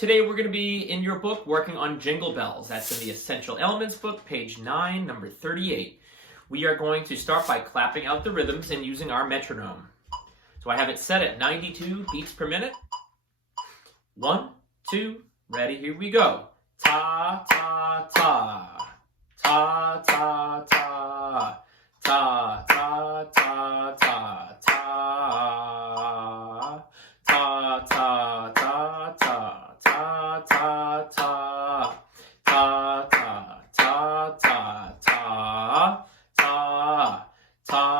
Today we're going to be in your book working on Jingle Bells. That's in the Essential Elements book, page 9, number 38. We are going to start by clapping out the rhythms and using our metronome. So I have it set at 92 beats per minute. 1, 2, ready, here we go. Ta, ta, ta. Ta, ta, ta. Ta, ta, ta, ta, ta. Ta, ta, ta, ta, ta, ta, ta. Ta, ta, ta, ta, ta. Ta,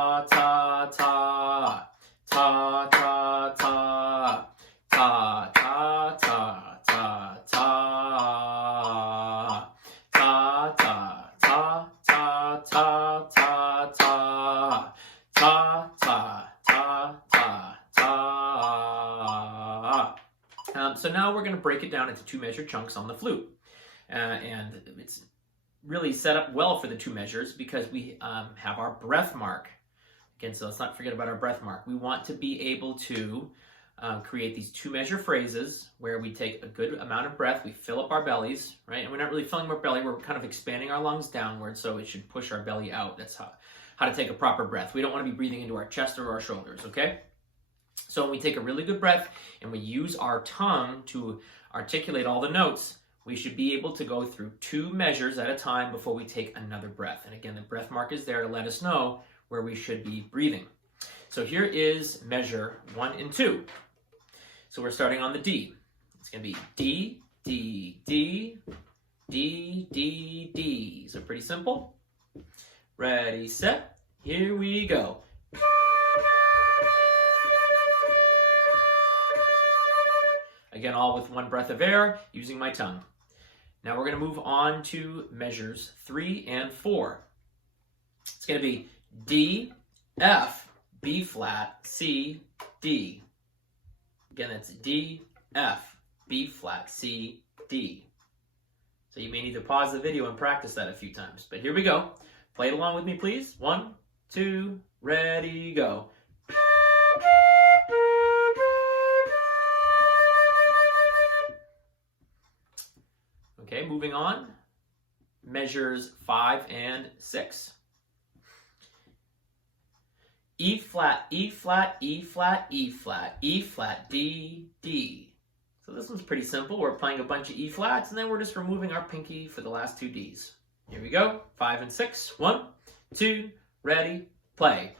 ta, ta, ta. Ta, ta, ta. Ta, ta, ta, ta, ta. Ta, ta, ta, ta, ta, ta, ta. Ta, ta, ta, ta, ta. So now we're going to break it down into 2 measure chunks on the flute. And it's really set up well for the 2 measures because we have our breath mark. Again, so let's not forget about our breath mark. We want to be able to create these 2 measure phrases where we take a good amount of breath, we fill up our bellies, right? And we're not really filling our belly, we're kind of expanding our lungs downward, so it should push our belly out. That's how to take a proper breath. We don't want to be breathing into our chest or our shoulders, okay? So when we take a really good breath and we use our tongue to articulate all the notes, we should be able to go through 2 measures at a time before we take another breath. And again, the breath mark is there to let us know where we should be breathing. So here is measure 1 and 2. So we're starting on the D. It's going to be D, D, D, D, D, D. So pretty simple. Ready, set, here we go. Again, all with 1 breath of air, using my tongue. Now we're going to move on to measures 3 and 4. It's going to be D, F, B flat, C, D. Again, that's D, F, B flat, C, D. So you may need to pause the video and practice that a few times. But here we go. Play it along with me, please. 1, 2, ready, go. Okay, moving on. Measures 5 and 6. E flat, E flat, E flat, E flat, E flat, D, D. So this one's pretty simple. We're playing a bunch of E flats, and then we're just removing our pinky for the last 2 Ds. Here we go. 5 and 6. 1, 2, ready, play.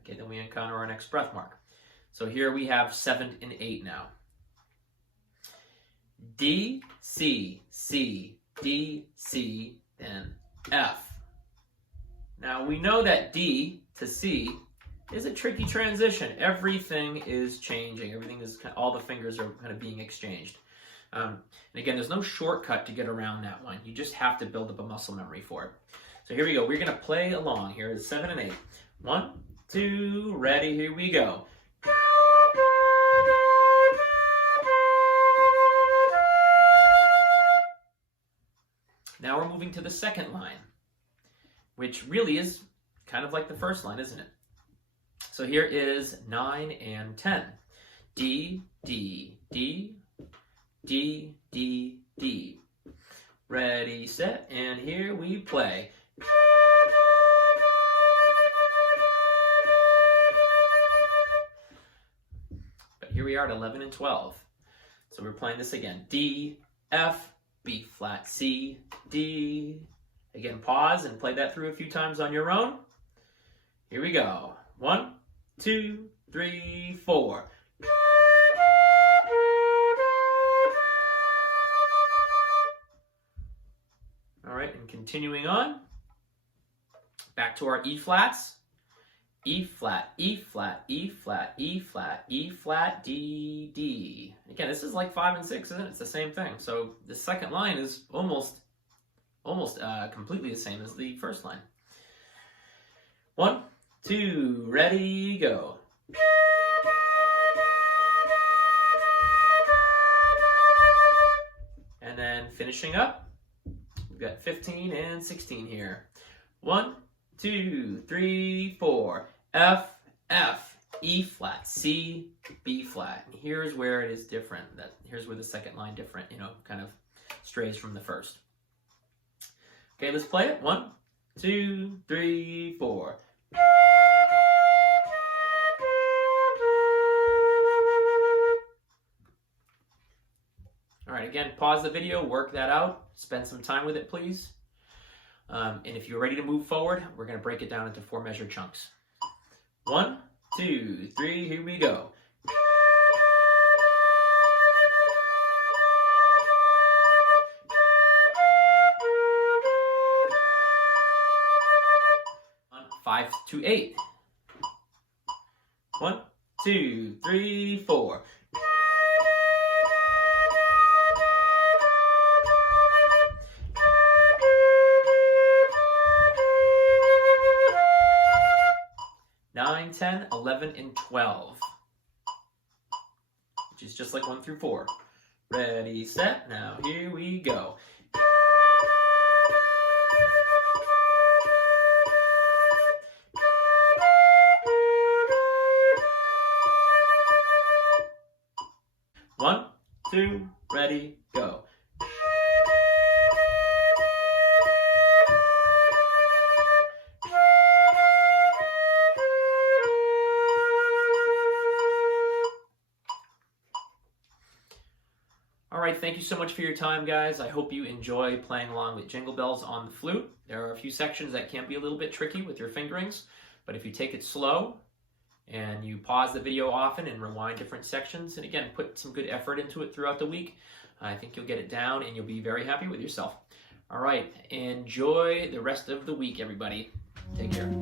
Okay, then we encounter our next breath mark. So here we have 7 and 8 now. D, C, C, D, C, and F. Now we know that D to C is a tricky transition. Everything is changing. All the fingers are kind of being exchanged. And again, there's no shortcut to get around that one. You just have to build up a muscle memory for it. So here we go. We're going to play along. Here is 7 and 8. 1, 2, ready, here we go. Now we're moving to the second line, which really is kind of like the first line, isn't it? So here is 9 and 10. D, D, D, D, D, D. Ready, set, and here we play. But here we are at 11 and 12. So we're playing this again. D, F, B flat, C, D. Again, pause and play that through a few times on your own. Here we go. 1, 2, 3, 4. All right, and continuing on. Back to our E flats. E flat, E flat, E flat, E flat, E flat, D, D. Again, this is like 5 and 6, isn't it? It's the same thing. So the second line is almost completely the same as the first line. 1, 2, ready, go. And then finishing up, we've got 15 and 16 here. 1, 2, 3, 4. F, F, E flat, C, B flat. Here's where it is different. Here's where the second line different, kind of strays from the first. Okay, let's play it. 1, 2, 3, 4. All right, again, pause the video, work that out, spend some time with it, please. And if you're ready to move forward, we're going to break it down into 4 measure chunks. 1, 2, 3, here we go. On 5 to 8. 1, 2, 3, 4. Nine, 10, 11, and 12, which is just like 1 through 4. Ready, set, now here we go. One, two, ready, go. All right, thank you so much for your time, guys. I hope you enjoy playing along with Jingle Bells on the flute. There are a few sections that can be a little bit tricky with your fingerings, but if you take it slow and you pause the video often and rewind different sections, and again, put some good effort into it throughout the week, I think you'll get it down and you'll be very happy with yourself. All right, enjoy the rest of the week, everybody. Take care.